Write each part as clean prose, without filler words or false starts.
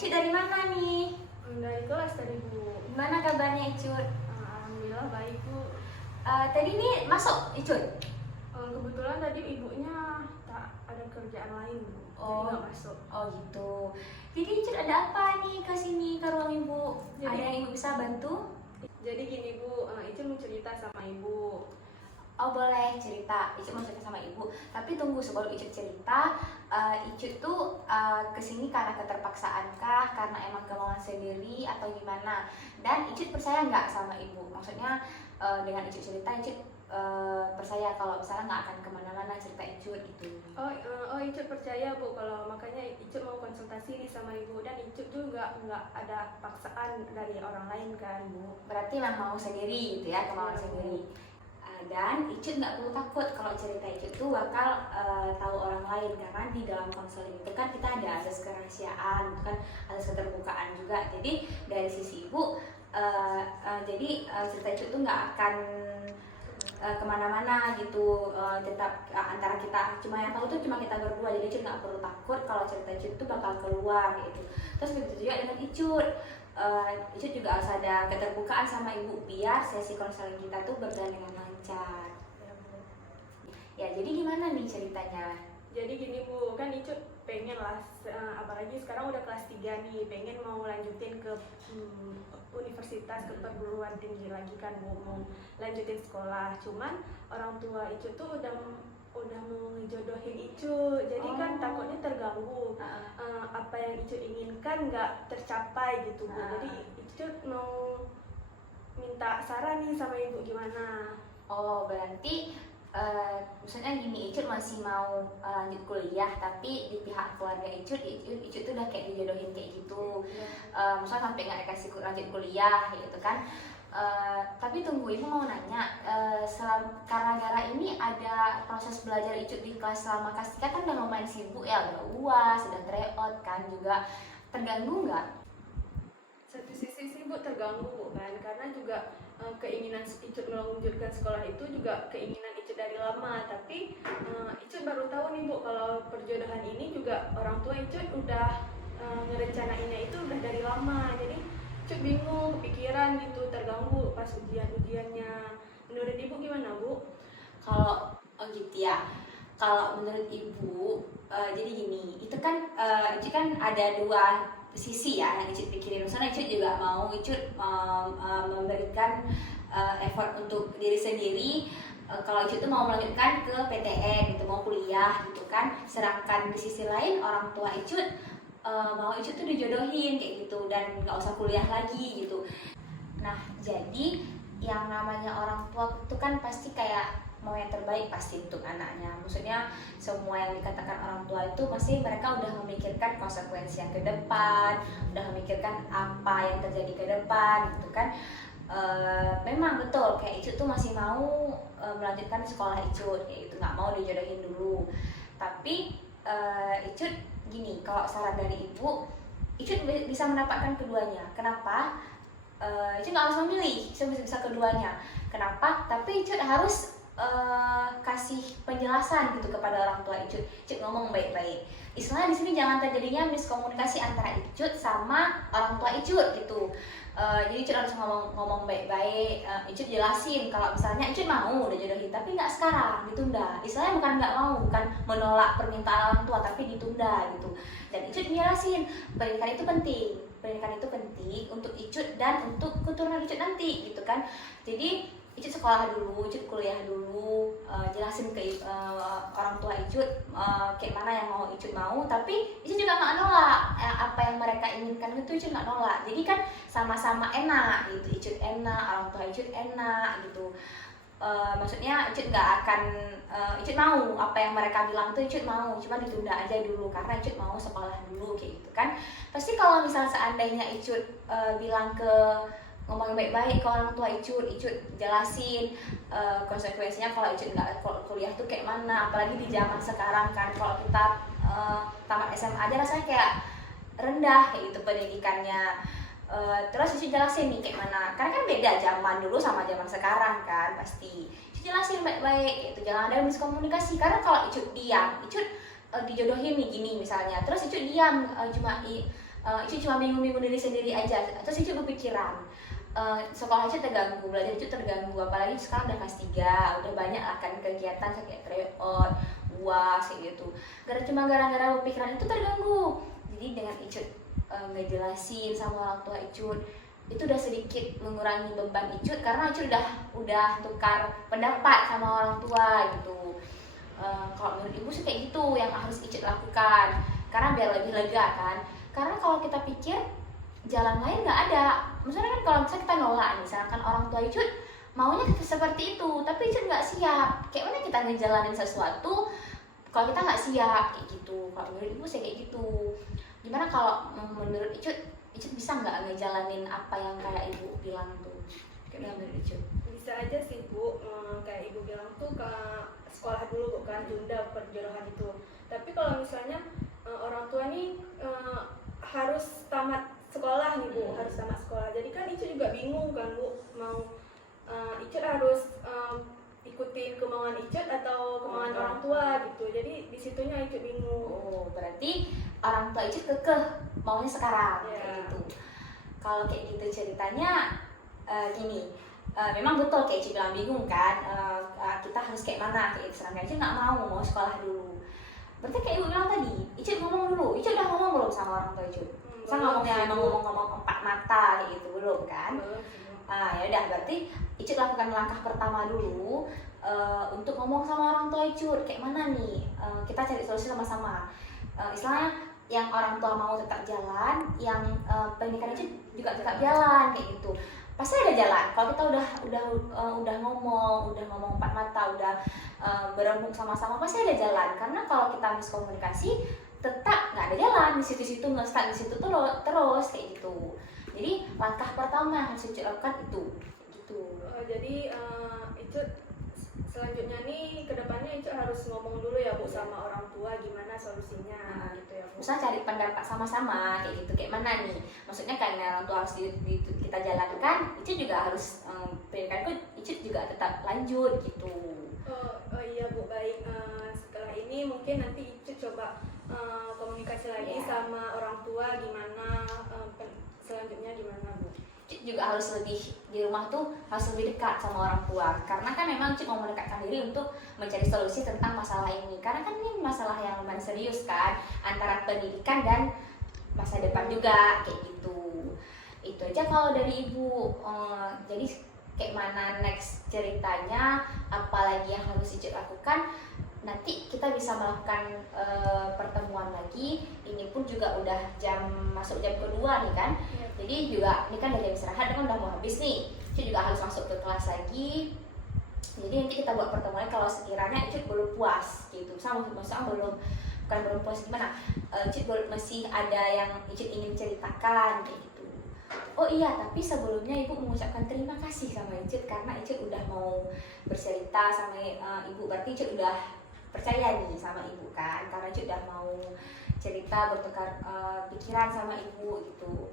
Icut dari mana nih? Dari kelas tadi Bu. Gimana kabarnya Icut? Alhamdulillah baik Bu. Tadi nih masuk Icut? Kebetulan tadi ibunya tak ada kerjaan lain Bu. Jadi nggak masuk. Oh gitu. Jadi Icut ada apa nih ke sini ke ruang ibu? Jadi- Ada yang ibu bisa bantu? Jadi gini Bu, Icu mau cerita sama Ibu. Oh boleh cerita, Icut mau cerita sama ibu. Tapi tunggu sebelum Icut cerita, Icut tuh kesini karena keterpaksaan kah? Karena emang kemauan sendiri atau gimana? Dan Icut percaya nggak sama ibu? Maksudnya dengan Icut cerita, Icut percaya kalau misalnya nggak akan kemana-mana cerita Icut gitu. Oh Icu percaya Bu, kalau makanya Icu mau konsultasi nih sama Ibu, dan Icu juga nggak ada paksaan dari orang lain kan Bu. Berarti memang mau sendiri gitu ya, kemauan Iya, Bu. sendiri. Dan Icut nggak perlu takut kalau cerita Icut tuh bakal tahu orang lain, karena di dalam konseling itu kan kita ada asas kerahasiaan, itu kan asas keterbukaan juga. Jadi dari sisi ibu, cerita Icut tuh nggak akan kemana-mana gitu, tetap antara kita, cuma yang tahu tuh cuma kita berdua. Jadi Icut nggak perlu takut kalau cerita Icut tuh bakal keluar gitu. Terus begitu juga dengan Icut. Icut juga harus ada keterbukaan sama ibu biar sesi konseling kita tuh berjalan dengan lancar. Ya, Bu. Ya jadi gimana nih ceritanya? Jadi gini Bu, kan Icu pengen lah, apalagi sekarang udah kelas 3 nih, pengen mau lanjutin ke universitas, ke perguruan tinggi lagi kan Bu, mau lanjutin sekolah. Cuman orang tua Icu tuh udah mau ngejodohin Icu, jadi kan takutnya terganggu. Apa yang Icu inginkan nggak tercapai gitu Bu. Jadi Icu mau minta saran nih sama Ibu gimana. Oh berarti misalnya gini, Icut masih mau lanjut kuliah, tapi di pihak keluarga Icut tuh udah kayak dijodohin kayak gitu. Misalnya sampai nggak dikasih lanjut kuliah gitu kan. Tapi tunggu, ibu mau nanya, karena gara ini ada proses belajar Icut di kelas selama kelas 3 kan udah lumayan sibuk ya, udah UAS, udah tryout kan, juga terganggu nggak? Satu sisi sih Bu terganggu Bu kan, karena juga keinginan Icut melanjutkan sekolah itu juga keinginan Icut dari lama. Tapi Icut baru tahu nih Bu, kalau perjodohan ini juga orang tua Icut udah ngerencanainnya itu udah dari lama. Jadi Icut bingung, kepikiran gitu, terganggu pas ujian-ujiannya. Menurut Ibu gimana Bu? Kalau gitu ya, kalau menurut ibu, jadi gini, itu kan Icut kan ada dua sisi ya yang Icut pikirin. Misalnya Icut juga mau Icut memberikan effort untuk diri sendiri. Kalau Icut tuh mau melanjutkan ke PTN gitu, mau kuliah gitu kan. Sedangkan di sisi lain orang tua Icut mau Icut tuh dijodohin kayak gitu dan nggak usah kuliah lagi gitu. Nah jadi yang namanya orang tua itu kan pasti kayak mau yang terbaik pasti untuk anaknya. Maksudnya semua yang dikatakan orang tua itu pasti mereka udah memikirkan konsekuensi yang ke depan, udah memikirkan apa yang terjadi ke depan gitu kan. Memang betul kayak Icut tuh masih mau melanjutkan sekolah Icut kayak gitu, nggak mau dijodohin dulu. Tapi Icut gini, kalau saran dari ibu, Icut bisa mendapatkan keduanya. Kenapa? Icut nggak harus memilih, Icut bisa keduanya. Kenapa? Tapi Icut harus kasih penjelasan gitu kepada orang tua Icut. Icut ngomong baik-baik. Istilahnya di sini jangan terjadinya miskomunikasi antara Icut sama orang tua Icut gitu. Jadi Icut harus ngomong baik-baik. Icut jelasin kalau misalnya Icut mau udah jodohin, tapi nggak sekarang, ditunda. Istilahnya bukan nggak mau, bukan menolak permintaan orang tua, tapi ditunda gitu. Dan Icut jelasin pendidikan itu penting. Pendidikan itu penting untuk Icut dan untuk keturunan Icut nanti gitu kan. Jadi Icut sekolah dulu, Icut kuliah dulu, jelasin ke orang tua Icut kayak mana yang mau Icut mau, tapi Icut juga nggak nolak apa yang mereka inginkan itu. Icut nggak nolak, jadi kan sama-sama enak gitu. Icut enak, orang tua Icut enak gitu. Maksudnya Icut nggak akan, Icut mau apa yang mereka bilang tuh Icut mau, cuma ditunda aja dulu karena Icut mau sekolah dulu kayak gitu kan. Pasti kalau misal seandainya Icut bilang ngomong baik-baik ke orang tua Icut jelasin konsekuensinya kalau Icut nggak kuliah tuh kayak mana. Apalagi di zaman sekarang kan, kalau kita tamat SMA aja rasanya kayak rendah kayak gitu pendidikannya. Terus Icut jelasin nih kayak mana, karena kan beda zaman dulu sama zaman sekarang kan. Pasti Icut jelasin baik-baik gitu, jangan ada miskomunikasi. Karena kalau Icut diam, Icut dijodohin nih gini misalnya, terus Icut diam, cuma Icu cuma bingung-bingung diri sendiri aja. Terus Icu berpikiran, sekolah Icu terganggu, belajar Icu terganggu, apalagi sekarang udah kelas 3, udah banyak lah kan kegiatan kayak tryout, UAS kayak gitu. Gara-gara berpikiran itu terganggu. Jadi dengan Icu ngejelasin sama orang tua Icu, itu udah sedikit mengurangi beban Icu, karena Icu udah tukar pendapat sama orang tua gitu. Kalau menurut ibu sih kayak gitu yang harus Icu lakukan, karena biar lebih lega kan. Karena kalau kita pikir jalan lain nggak ada, misalnya kan kalau misalnya kita nolak, misalkan orang tua Icu maunya seperti itu, tapi Icu nggak siap, kayak mana kita ngejalanin sesuatu kalau kita nggak siap kayak gitu. Kalau menurut ibu sih kayak gitu. Gimana kalau menurut Icu bisa nggak ngejalanin apa yang kayak ibu bilang tuh? Kayak menurut Icu Bisa aja sih Bu, kayak ibu bilang tuh ke sekolah dulu bukan tunda perjodohan itu. Tapi kalau misalnya orang tua nih harus tamat sekolah nih Bu, harus tamat sekolah. Jadi kan Icu juga bingung kan Bu, mau Icu harus ikutin kemauan Icu atau kemauan orang tua gitu. Jadi disitunya Icu bingung. Oh, berarti orang tua Icu kekeh maunya sekarang kayak gitu. Kalau kayak gitu ceritanya gini, memang betul kayak Icu bilang bingung kan, kita harus kayak mana kayak gitu. Icu nggak mau sekolah dulu. Berarti kayak ibu bilang tadi, Icu ngomong dulu. Icu udah ngomong belum sama orang tua Icu? Saya ngomongnya emang ngomong empat mata kayak gitu belum kan? Ya udah, berarti Icu lakukan langkah pertama dulu untuk ngomong sama orang tua Icu kayak mana nih, kita cari solusi sama-sama. Istilahnya yang orang tua mau tetap jalan, yang pernikahan Icu juga tetap jalan kayak gitu. Pasti ada jalan. Kalau kita udah ngomong empat mata, udah berembuk sama-sama, pasti ada jalan. Karena kalau kita miskomunikasi, tetap nggak ada jalan di situ-situ, nge-stuck di situ terus kayak gitu. Jadi langkah pertama yang harus Icu lakukan itu gitu. Jadi Icu selanjutnya nih kedepannya Icu harus ngomong dulu ya Bu sama orang tua gimana solusinya gitu ya Bu. Misalnya cari pendapat sama-sama kayak gitu, kayak mana nih, maksudnya karena orang tua harus kita jalankan, Icu juga harus pendidikanku Icu juga tetap lanjut gitu. Oh iya Bu, baik. Setelah ini mungkin nanti Icu coba komunikasi lagi sama orang tua gimana selanjutnya gimana Bu. Icu juga harus lebih di rumah tuh harus lebih dekat sama orang tua, karena kan memang Icu mau mendekatkan diri untuk mencari solusi tentang masalah ini, karena kan ini masalah yang lumayan serius kan, antara pendidikan dan masa depan juga kayak gitu. Itu aja kalau dari ibu. Jadi kayak mana next ceritanya, apalagi yang harus Icu lakukan, nanti kita bisa melakukan pertemuan lagi. Ini pun juga udah masuk jam kedua nih kan. Jadi juga ini kan dari jam istirahat kan udah mau habis nih. Icu juga harus masuk ke kelas lagi. Jadi nanti kita buat pertemuan kalau sekiranya Icu belum puas gitu. Maksudnya belum puas gimana? Icu masih ada yang Icu ingin ceritakan kayak gitu. Oh iya, tapi sebelumnya Ibu mengucapkan terima kasih sama Icu karena Icu udah mau bercerita sama Ibu. Berarti Icu udah percaya nih sama Ibu kan, karena Icu udah mau cerita, bertukar pikiran sama Ibu gitu.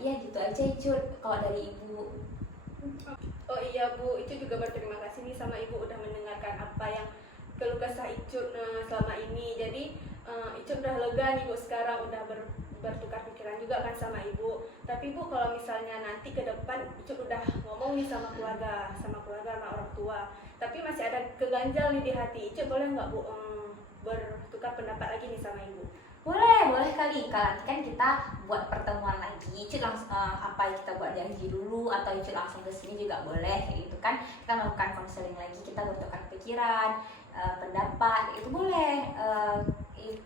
Ya gitu aja Icu kalau dari Ibu. Oh iya Bu, Icu juga berterima kasih nih sama Ibu udah mendengarkan apa yang keluh kesah Icu selama ini. Jadi Icu udah lega nih Bu, sekarang udah bertukar pikiran juga kan sama Ibu. Tapi Bu, kalau misalnya nanti ke depan Icu udah ngomong nih sama keluarga sama orang tua, tapi masih ada keganjal nih di hati Icu, boleh nggak Bu bertukar pendapat lagi nih sama Ibu? Boleh kali. Kalau nanti kan kita buat pertemuan lagi, Icu langsung apa kita buat janji dulu, atau Icu langsung kesini juga boleh kayak gitu kan. Kita melakukan konseling lagi, kita bertukar pikiran, pendapat, itu boleh.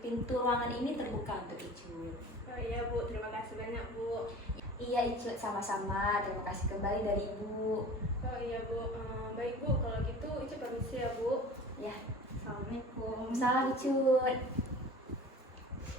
Pintu ruangan ini terbuka untuk Icu. Oh iya Bu, terima kasih banyak Bu. Iya Icu, sama-sama. Terima kasih kembali dari Ibu. Oh iya Bu, baik Bu, kalau gitu Icu permisi ya Bu. Ya, Assalamualaikum. salam Icu.